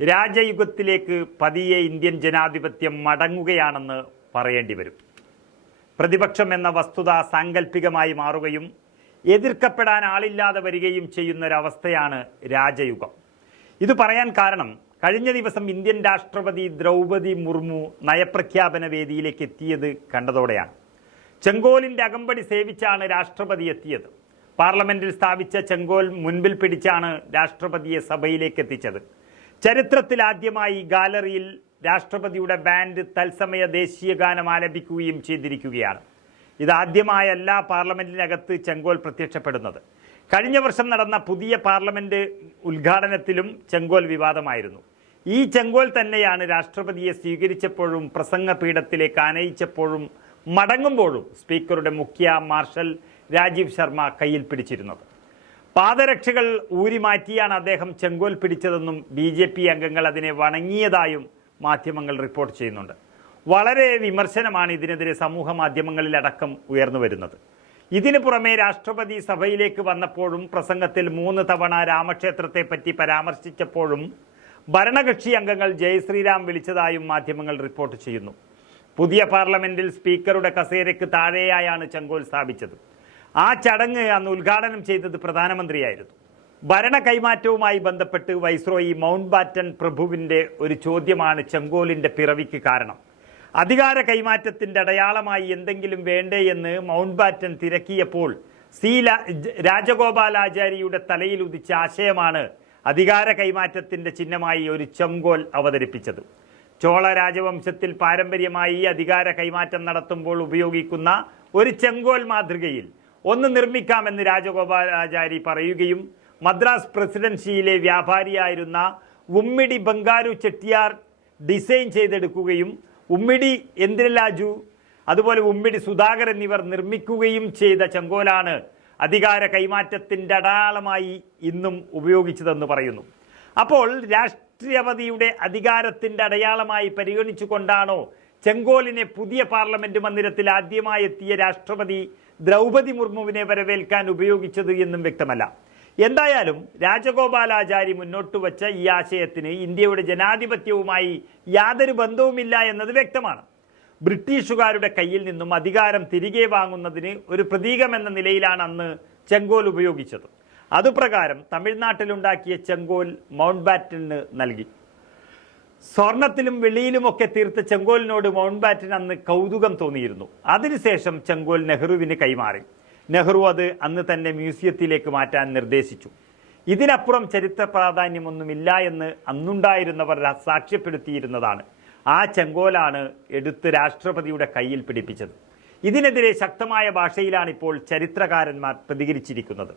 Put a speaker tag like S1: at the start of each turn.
S1: രാജയുഗത്തിലേക്ക് പതിയെ ഇന്ത്യൻ ജനാധിപത്യം മടങ്ങുകയാണെന്ന് പറയേണ്ടി വരും പ്രതിപക്ഷം എന്ന വസ്തുത സാങ്കല്പികമായി മാറുകയും എതിർക്കപ്പെടാൻ ആളില്ലാതെ വരികയും ചെയ്യുന്നൊരവസ്ഥയാണ് രാജയുഗം. ഇത് പറയാൻ കാരണം കഴിഞ്ഞ ദിവസം ഇന്ത്യൻ രാഷ്ട്രപതി ദ്രൗപതി മുർമു നയപ്രഖ്യാപന വേദിയിലേക്ക് എത്തിയത് കണ്ടതോടെയാണ്. ചെങ്കോലിന്റെ അകമ്പടി സേവിച്ചാണ് രാഷ്ട്രപതി എത്തിയത്. പാർലമെന്റിൽ സ്ഥാപിച്ച ചെങ്കോൽ മുൻപിൽ പിടിച്ചാണ് രാഷ്ട്രപതിയെ സഭയിലേക്ക് എത്തിച്ചത്. ചരിത്രത്തിൽ ആദ്യമായി ഗാലറിയിൽ രാഷ്ട്രപതിയുടെ ബാൻഡ് തത്സമയ ദേശീയ ഗാനം ആലപിക്കുകയും ചെയ്തിരിക്കുകയാണ്. ഇതാദ്യമായല്ല പാർലമെന്റിനകത്ത് ചെങ്കോൽ പ്രത്യക്ഷപ്പെടുന്നത്. കഴിഞ്ഞ വർഷം നടന്ന പുതിയ പാർലമെന്റ് ഉദ്ഘാടനത്തിലും ചെങ്കോൽ വിവാദമായിരുന്നു. ഈ ചെങ്കോൽ തന്നെയാണ് രാഷ്ട്രപതിയെ സ്വീകരിച്ചപ്പോഴും പ്രസംഗ പീഠത്തിലേക്ക് ആനയിച്ചപ്പോഴും മടങ്ങുമ്പോഴും സ്പീക്കറുടെ മുഖ്യ മാർഷൽ രാജീവ് ശർമ്മ കയ്യിൽ പിടിച്ചിരുന്നത്. പാദരക്ഷകൾ ഊരിമാറ്റിയാണ് അദ്ദേഹം ചെങ്കോൽ പിടിച്ചതെന്നും ബി ജെ പി അംഗങ്ങൾ അതിനെ വണങ്ങിയതായും മാധ്യമങ്ങൾ റിപ്പോർട്ട് ചെയ്യുന്നുണ്ട്. വളരെ വിമർശനമാണ് ഇതിനെതിരെ സമൂഹ മാധ്യമങ്ങളിലടക്കം ഉയർന്നു വരുന്നത്. ഇതിനു പുറമെ രാഷ്ട്രപതി സഭയിലേക്ക് വന്നപ്പോഴും പ്രസംഗത്തിൽ മൂന്ന് തവണ രാമക്ഷേത്രത്തെ പറ്റി പരാമർശിച്ചപ്പോഴും ഭരണകക്ഷി അംഗങ്ങൾ ജയ് ശ്രീരാം വിളിച്ചതായും മാധ്യമങ്ങൾ റിപ്പോർട്ട് ചെയ്യുന്നു. പുതിയ പാർലമെന്റിൽ സ്പീക്കറുടെ കസേരയ്ക്ക് താഴെയായാണ് ചെങ്കോൽ സ്ഥാപിച്ചത്. ആ ചടങ്ങ് അന്ന് ഉദ്ഘാടനം ചെയ്തത് പ്രധാനമന്ത്രിയായിരുന്നു. ഭരണ കൈമാറ്റവുമായി ബന്ധപ്പെട്ട് വൈസ്രോയി മൗണ്ട് ബാറ്റൻ പ്രഭുവിന്റെ ഒരു ചോദ്യമാണ് ചെങ്കോലിന്റെ പിറവിക്ക് കാരണം. അധികാര കൈമാറ്റത്തിന്റെ അടയാളമായി എന്തെങ്കിലും വേണ്ടേ എന്ന് മൗണ്ട് ബാറ്റൻ തിരക്കിയപ്പോൾ സി രാജഗോപാലാചാരിയുടെ തലയിൽ ഉദിച്ച ആശയമാണ് അധികാര കൈമാറ്റത്തിന്റെ ചിഹ്നമായി ഒരു ചെങ്കോൽ അവതരിപ്പിച്ചത്. ചോള രാജവംശത്തിൽ പാരമ്പര്യമായി അധികാര കൈമാറ്റം നടത്തുമ്പോൾ ഉപയോഗിക്കുന്ന ഒരു ചെങ്കോൽ മാതൃകയിൽ ഒന്ന് നിർമ്മിക്കാമെന്ന് രാജഗോപാലാചാരി പറയുകയും മദ്രാസ് പ്രസിഡൻസിയിലെ വ്യാപാരിയായിരുന്ന ഉമ്മിടി ബംഗാരു ചെട്ടിയാർ ഡിസൈൻ ചെയ്തെടുക്കുകയും ഉമ്മിടി എന്തിരലാജു അതുപോലെ ഉമ്മിടി സുധാകർ എന്നിവർ നിർമ്മിക്കുകയും ചെയ്ത ചെങ്കോലാണ് അധികാര കൈമാറ്റത്തിന്റെ അടയാളമായി ഇന്നും ഉപയോഗിച്ചതെന്ന് പറയുന്നു. അപ്പോൾ രാഷ്ട്രപതിയുടെ അധികാരത്തിന്റെ അടയാളമായി പരിഗണിച്ചുകൊണ്ടാണോ ചെങ്കോലിനെ പുതിയ പാർലമെന്റ് മന്ദിരത്തിൽ ആദ്യമായി എത്തിയ രാഷ്ട്രപതി ദ്രൗപതി മുർമുവിനെ വരവേൽക്കാൻ ഉപയോഗിച്ചത് എന്നും വ്യക്തമല്ല. എന്തായാലും രാജഗോപാലാചാരി മുന്നോട്ട് വച്ച ഈ ആശയത്തിന് ഇന്ത്യയുടെ ജനാധിപത്യവുമായി യാതൊരു ബന്ധവുമില്ല എന്നത് വ്യക്തമാണ്. ബ്രിട്ടീഷുകാരുടെ കയ്യിൽ നിന്നും അധികാരം തിരികെ വാങ്ങുന്നതിന് ഒരു പ്രതീകമെന്ന നിലയിലാണ് അന്ന് ചെങ്കോൽ ഉപയോഗിച്ചത്. അതുപ്രകാരം തമിഴ്നാട്ടിലുണ്ടാക്കിയ ചെങ്കോൽ മൗണ്ട് ബാറ്റന് നൽകി. സ്വർണത്തിലും വെള്ളിയിലുമൊക്കെ തീർത്ത ചെങ്കോലിനോട് മൗണ്ട് ബാറ്റൻ അന്ന് കൗതുകം തോന്നിയിരുന്നു. അതിനുശേഷം ചെങ്കോൽ നെഹ്റുവിന് കൈമാറി. നെഹ്റു അത് അന്ന് തന്നെ മ്യൂസിയത്തിലേക്ക് മാറ്റാൻ നിർദ്ദേശിച്ചു. ഇതിനപ്പുറം ചരിത്ര പ്രാധാന്യമൊന്നുമില്ല എന്ന് അന്നുണ്ടായിരുന്നവർ സാക്ഷ്യപ്പെടുത്തിയിരുന്നതാണ്. ആ ചെങ്കോലാണ് എടുത്ത് രാഷ്ട്രപതിയുടെ കയ്യിൽ പിടിപ്പിച്ചത്. ഇതിനെതിരെ ശക്തമായ ഭാഷയിലാണ് ഇപ്പോൾ ചരിത്രകാരന്മാർ പ്രതികരിച്ചിരിക്കുന്നത്.